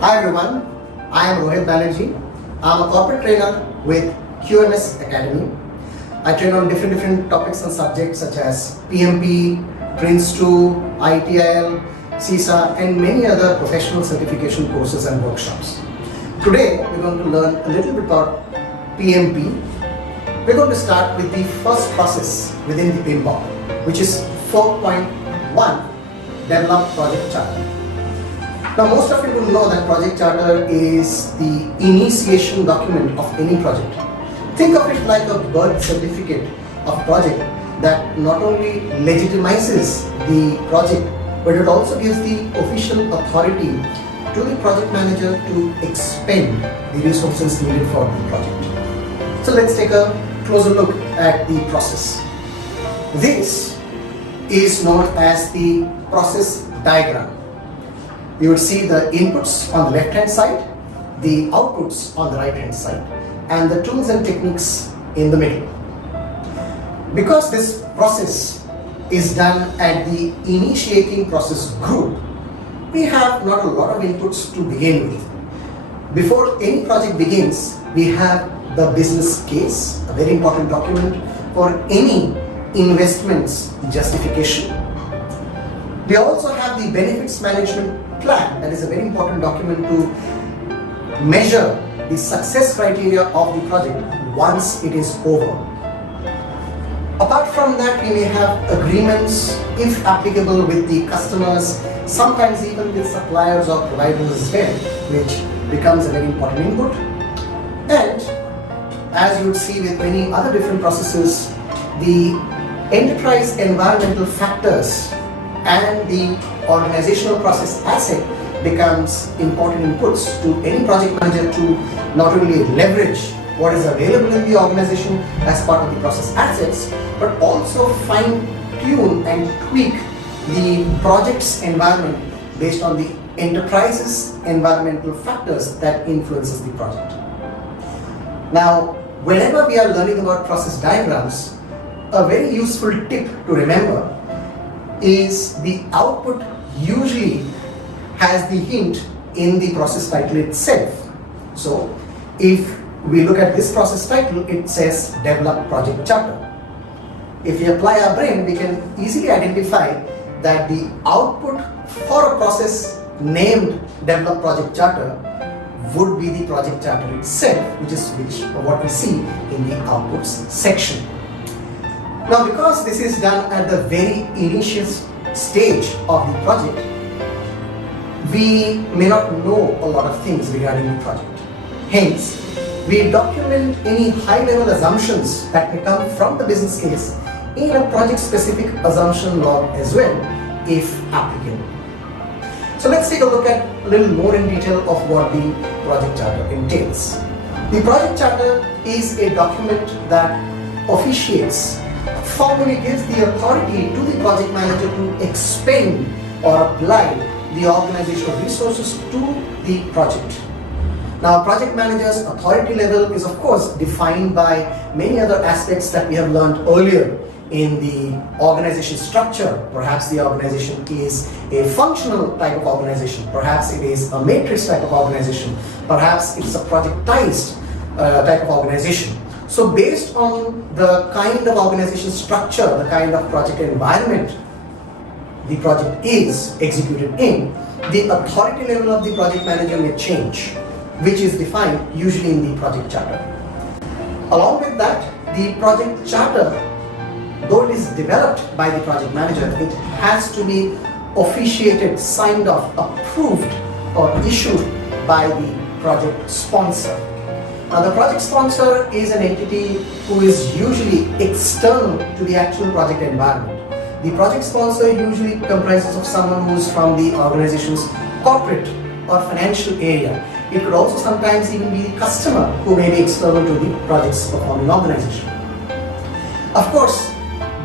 Hi everyone, I am Rohit Banerjee. I am a corporate trainer with QMS Academy. I train on different topics and subjects such as PMP, Prince2, ITIL, CISA and many other professional certification courses and workshops. Today we're going to learn a little bit about PMP. We're going to start with the first process within the PMP, which is 4.1, Develop Project Charter. Now most of you will know that project charter is the initiation document of any project. Think of it like a birth certificate of project that not only legitimizes the project, but it also gives the official authority to the project manager to expend the resources needed for the project. So let's take a closer look at the process. This is known as the process diagram. You will see the inputs on the left hand side, the outputs on the right hand side, and the tools and techniques in the middle. Because this process is done at the initiating process group, we have not a lot of inputs to begin with. Before any project begins, we have the business case, a very important document for any investments justification. We also have the benefits management plan, that is a very important document to measure the success criteria of the project once it is over. Apart from that, we may have agreements, if applicable, with the customers, sometimes even with suppliers or providers as well, which becomes a very important input. And as you would see with many other different processes, the enterprise environmental factors and the organizational process asset becomes important inputs to any project manager to not only leverage what is available in the organization as part of the process assets, but also fine-tune and tweak the project's environment based on the enterprise's environmental factors that influences the project. Now, whenever we are learning about process diagrams, a very useful tip to remember is the output usually has the hint in the process title itself. So if we look at this process title, it says Develop Project Charter. If we apply our brain, we can easily identify that the output for a process named Develop Project Charter would be the project charter itself, which is what we see in the outputs section. Now, because this is done at the very initial stage of the project, we may not know a lot of things regarding the project. Hence, we document any high-level assumptions that may come from the business case in a project-specific assumption log as well, if applicable. So let's take a look at a little more in detail of what the project charter entails. The project charter is a document that officiates, formally gives the authority to the project manager to expend or apply the organizational resources to the project. Now, project manager's authority level is of course defined by many other aspects that we have learned earlier in the organization structure. Perhaps the organization is a functional type of organization, perhaps it is a matrix type of organization, perhaps it's a projectized type of organization. So based on the kind of organization structure, the kind of project environment the project is executed in, the authority level of the project manager may change, which is defined usually in the project charter. Along with that, the project charter, though it is developed by the project manager, it has to be officiated, signed off, approved or issued by the project sponsor. Now, the project sponsor is an entity who is usually external to the actual project environment. The project sponsor usually comprises of someone who is from the organization's corporate or financial area. It could also sometimes even be the customer who may be external to the project's performing organization. Of course,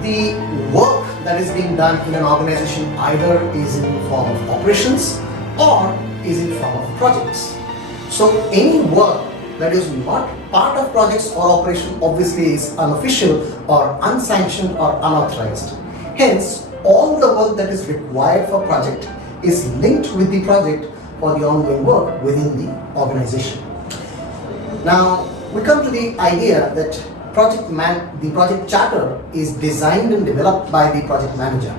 the work that is being done in an organization either is in the form of operations or is in the form of projects. So any work that is not part of projects or operation obviously is unofficial or unsanctioned or unauthorized. Hence, all the work that is required for project is linked with the project for the ongoing work within the organization. Now, we come to the idea that the project charter is designed and developed by the project manager.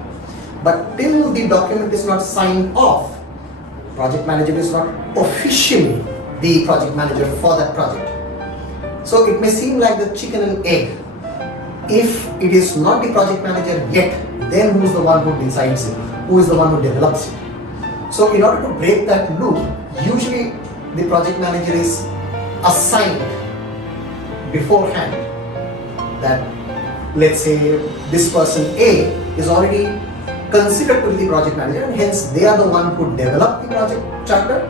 But till the document is not signed off, project manager is not officially the project manager for that project. So it may seem like the chicken and egg. If it is not the project manager yet, then who is the one who decides it? Who is the one who develops it? So in order to break that loop, usually the project manager is assigned beforehand that, let's say, this person A is already considered to be the project manager, and hence they are the one who develop the project charter.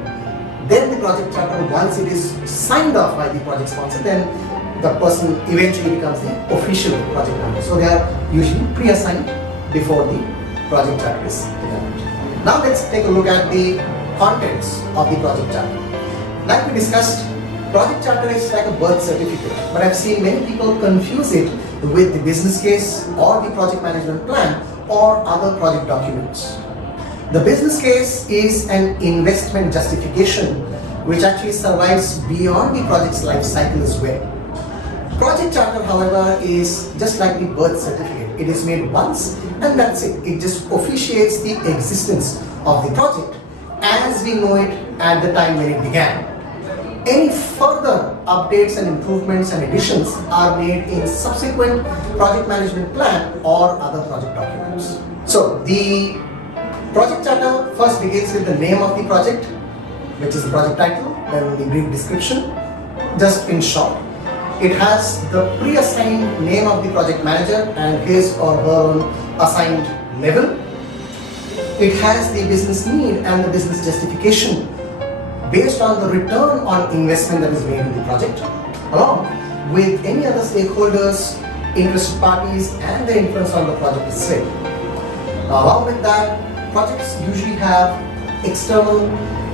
Then the project charter, once it is signed off by the project sponsor, then the person eventually becomes the official project manager. So they are usually pre-assigned before the project charter is developed. Now let's take a look at the contents of the project charter. Like we discussed, project charter is like a birth certificate, but I've seen many people confuse it with the business case or the project management plan or other project documents. The business case is an investment justification which actually survives beyond the project's life cycle as well. Project charter, however, is just like the birth certificate. It is made once and that's it. It just officiates the existence of the project as we know it at the time when it began. Any further updates and improvements and additions are made in subsequent project management plan or other project documents. So the project charter first begins with the name of the project, which is the project title, then the brief description. Just in short, it has the pre-assigned name of the project manager and his or her own assigned level. It has the business need and the business justification based on the return on investment that is made in the project, along with any other stakeholders, interested parties, and their influence on the project itself. Now, along with that, projects usually have external,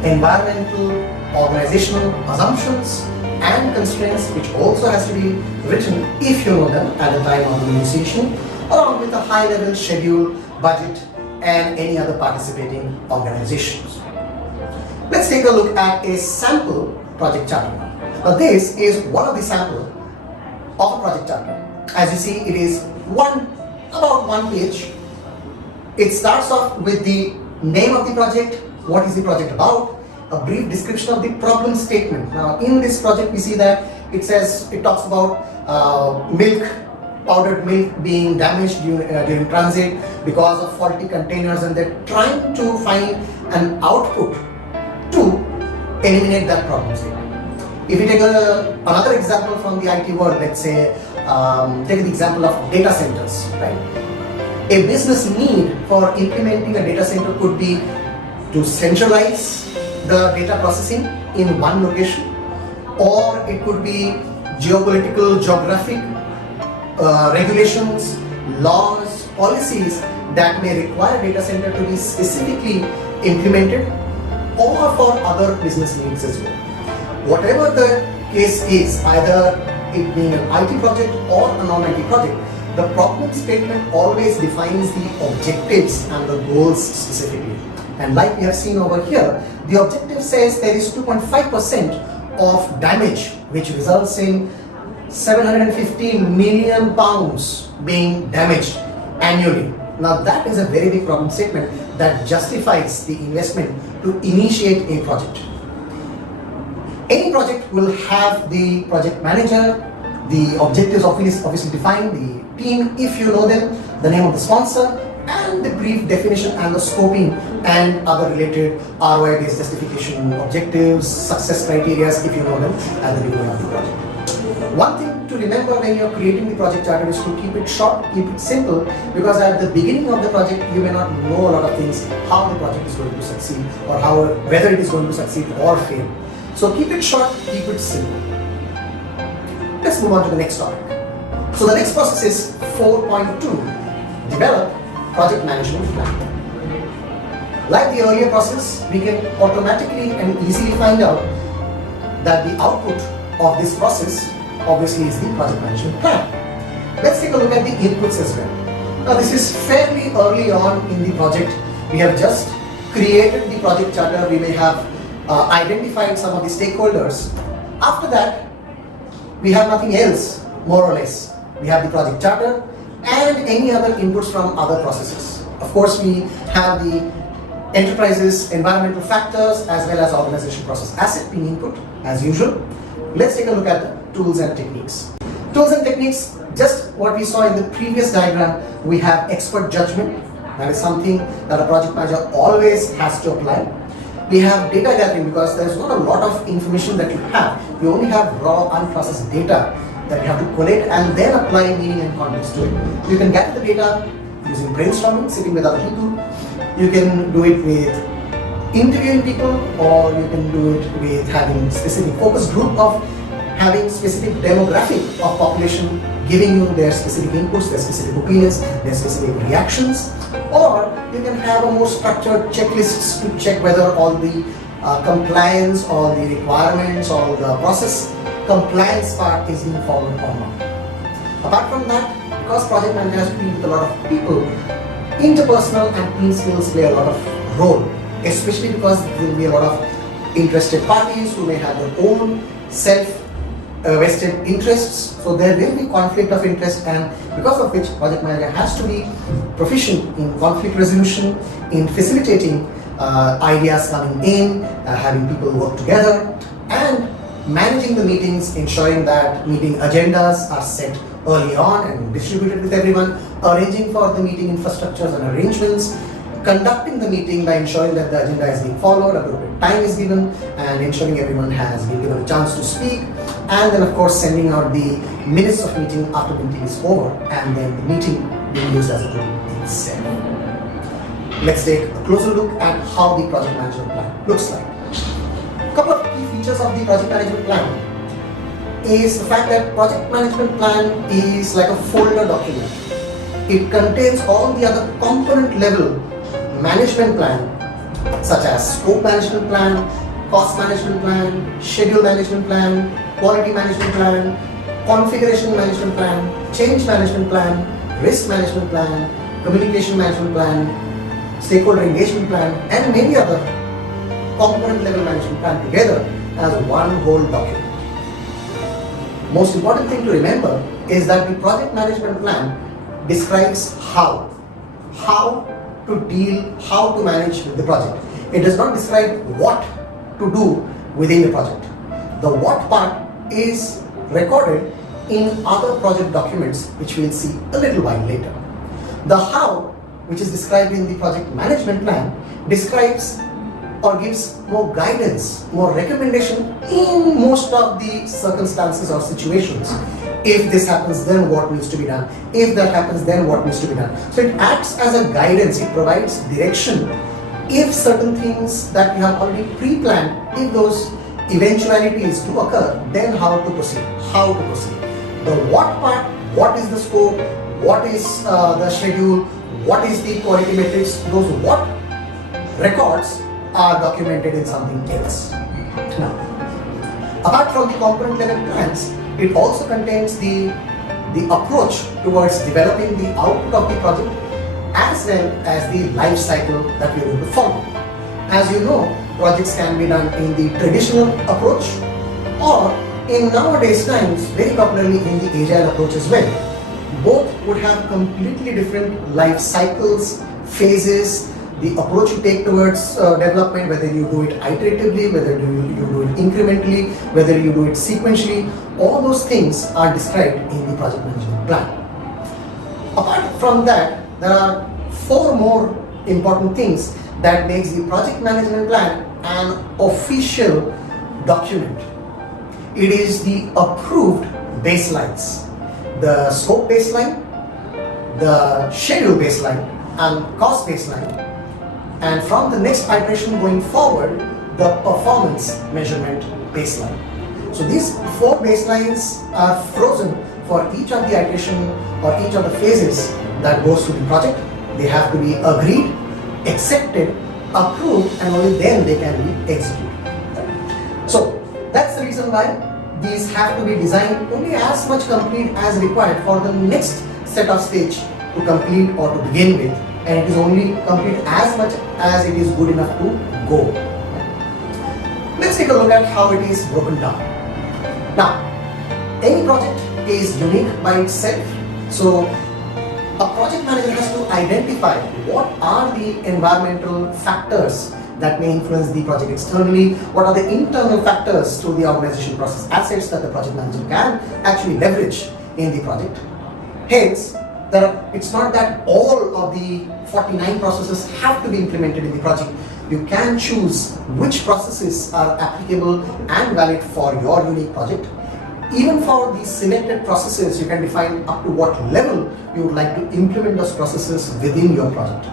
environmental, organizational assumptions and constraints which also has to be written, if you know them, at the time of the initiation, along with a high-level schedule, budget, and any other participating organizations. Let's take a look at a sample project charter. Now this is one of the sample of a project charter. As you see, it is about one page. It starts off with the name of the project, what is the project about, a brief description of the problem statement. Now in this project we see that it talks about powdered milk being damaged during transit because of faulty containers, and they're trying to find an output to eliminate that problem statement. If we take another example from the IT world, let's say take the example of data centers, right? A business need for implementing a data center could be to centralize the data processing in one location, or it could be geopolitical, geographic regulations, laws, policies that may require data center to be specifically implemented, or for other business needs as well. Whatever the case is, either it being an IT project or a non-IT project, the problem statement always defines the objectives and the goals specifically. And like we have seen over here, the objective says there is 2.5% of damage, which results in 715 million pounds being damaged annually. Now that is a very big problem statement that justifies the investment to initiate a project. Any project will have the project manager, the objectives obviously defined, the team, if you know them, the name of the sponsor, and the brief definition and the scoping and other related ROI based justification objectives, success criteria, if you know them, at the beginning of the project. One thing to remember when you're creating the project charter is to keep it short, keep it simple, because at the beginning of the project you may not know a lot of things, how the project is going to succeed or whether it is going to succeed or fail. So keep it short, keep it simple. Let's move on to the next topic. So the next process is 4.2, develop project management plan. Like the earlier process, we can automatically and easily find out that the output of this process obviously is the project management plan. Let's take a look at the inputs as well. Now this is fairly early on in the project. We have just created the project charter. We may have identified some of the stakeholders. After that, we have nothing else, more or less. We have the project charter and any other inputs from other processes. Of course, we have the enterprise's environmental factors as well as organization process asset being input as usual. Let's take a look at the tools and techniques. Tools and techniques, just what we saw in the previous diagram, we have expert judgment. That is something that a project manager always has to apply. We have data gathering because there's not a lot of information that you have. You only have raw, unprocessed data that you have to collate and then apply meaning and context to it. You can gather the data using brainstorming, sitting with other people. You can do it with interviewing people, or you can do it with having specific focus group of having specific demographic of population giving you their specific inputs, their specific opinions, their specific reactions, or you can have a more structured checklists to check whether all the compliance, all the requirements, all the process compliance part is being followed or not. Apart from that, because project managers deal with a lot of people, interpersonal and team skills play a lot of role, especially because there will be a lot of interested parties who may have their own vested interests, so there will be conflict of interest, and because of which project manager has to be proficient in conflict resolution, in facilitating ideas coming in, having people work together, and managing the meetings, ensuring that meeting agendas are set early on and distributed with everyone, arranging for the meeting infrastructures and arrangements, conducting the meeting by ensuring that the agenda is being followed, appropriate time is given, and ensuring everyone has been given a chance to speak, and then of course sending out the minutes of meeting after the meeting is over, and then the meeting being used as a tool itself. Let's take a closer look at how the project management plan looks like. A couple of key features of the project management plan is the fact that project management plan is like a folder document. It contains all the other component level management plan, such as scope management plan, cost management plan, schedule management plan, quality management plan, configuration management plan, change management plan, risk management plan, communication management plan, stakeholder engagement plan, and many other component level management plan together as one whole document. Most important thing to remember is that the project management plan describes how to deal, how to manage with the project. It does not describe what to do within the project. The what part is recorded in other project documents, which we'll see a little while later. The how, which is described in the project management plan, describes or gives more guidance, more recommendation in most of the circumstances or situations. If this happens, then what needs to be done? If that happens, then what needs to be done? So it acts as a guidance, it provides direction. If certain things that you have already pre-planned, if those eventualities do occur, then how to proceed, how to proceed. The what part, what is the scope, what is the schedule, what is the quality metrics, those what records are documented in something else. Now, apart from the component level plans, it also contains the approach towards developing the output of the project as well as the life cycle that we are going to follow. As you know, projects can be done in the traditional approach or in nowadays times very popularly in the agile approach as well. Both would have completely different life cycles, phases, the approach you take towards development, whether you do it iteratively, whether you do it incrementally, whether you do it sequentially, all those things are described in the project management plan. Apart from that, there are 4 more important things that makes the project management plan an official document. It is the approved baselines, the scope baseline, the schedule baseline, and cost baseline, and from the next iteration going forward, the performance measurement baseline. So these 4 baselines are frozen for each of the iteration or each of the phases that goes through the project. They have to be agreed, accepted, approved, and only then they can be executed. So that's the reason why these have to be designed only as much complete as required for the next set of stage to complete or to begin with, and it is only complete as much as it is good enough to go. Let's take a look at how it is broken down. Now, any project is unique by itself, so a project manager has to identify what are the environmental factors that may influence the project externally, what are the internal factors to the organization process assets that the project manager can actually leverage in the project. Hence, it's not that all of the 49 processes have to be implemented in the project. You can choose which processes are applicable and valid for your unique project. Even for the selected processes, you can define up to what level you would like to implement those processes within your project.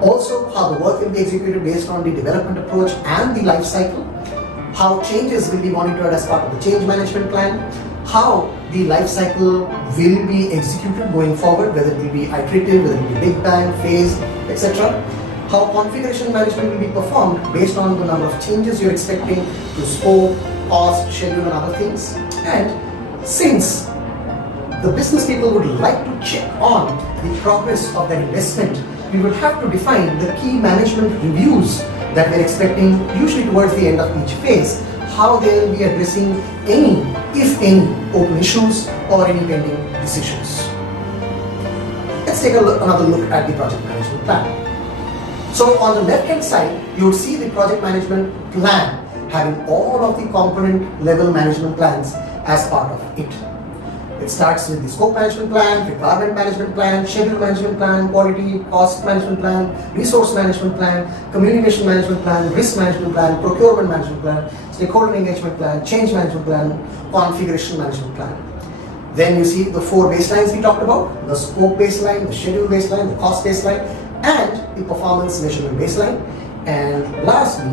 Also, how the work will be executed based on the development approach and the life cycle, how changes will be monitored as part of the change management plan, how the life cycle will be executed going forward, whether it will be iterative, whether it will be big bang, phased, etc. How configuration management will be performed based on the number of changes you're expecting to scope, cost, schedule and other things. And since the business people would like to check on the progress of their investment, we would have to define the key management reviews that we're expecting usually towards the end of each phase, how they will be addressing any, if any, open issues or any pending decisions. Let's take another look at the project management plan. So on the left hand side, you would see the project management plan having all of the component level management plans as part of it. It starts with the scope management plan, requirement management plan, schedule management plan, quality, cost management plan, resource management plan, communication management plan, risk management plan, procurement management plan, stakeholder engagement plan, change management plan, configuration management plan. Then you see the 4 baselines we talked about: the scope baseline, the schedule baseline, the cost baseline, and the performance measurement baseline. And lastly,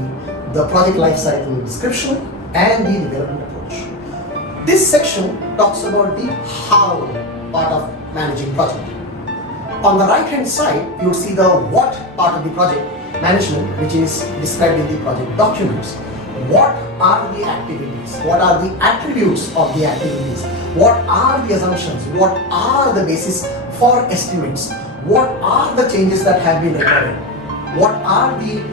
the project lifecycle description and the development approach. This section talks about the how part of managing project. On the right hand side, you will see the what part of the project management, which is described in the project documents. What are the activities? What are the attributes of the activities? What are the assumptions? What are the basis for estimates? What are the changes that have been recorded? What are the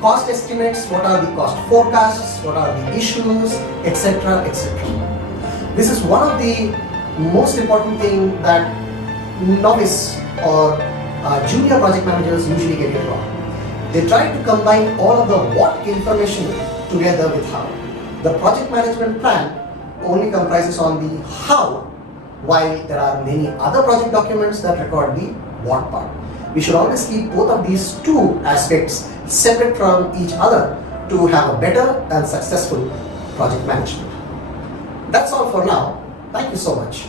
cost estimates? What are the cost forecasts? What are the issues, etc., etc. This is one of the most important thing that novice or junior project managers usually get it wrong. They try to combine all of the what information together with how. The project management plan only comprises on the how, while there are many other project documents that record the what part. We should always keep both of these two aspects separate from each other to have a better and successful project management. That's all for now. Thank you so much.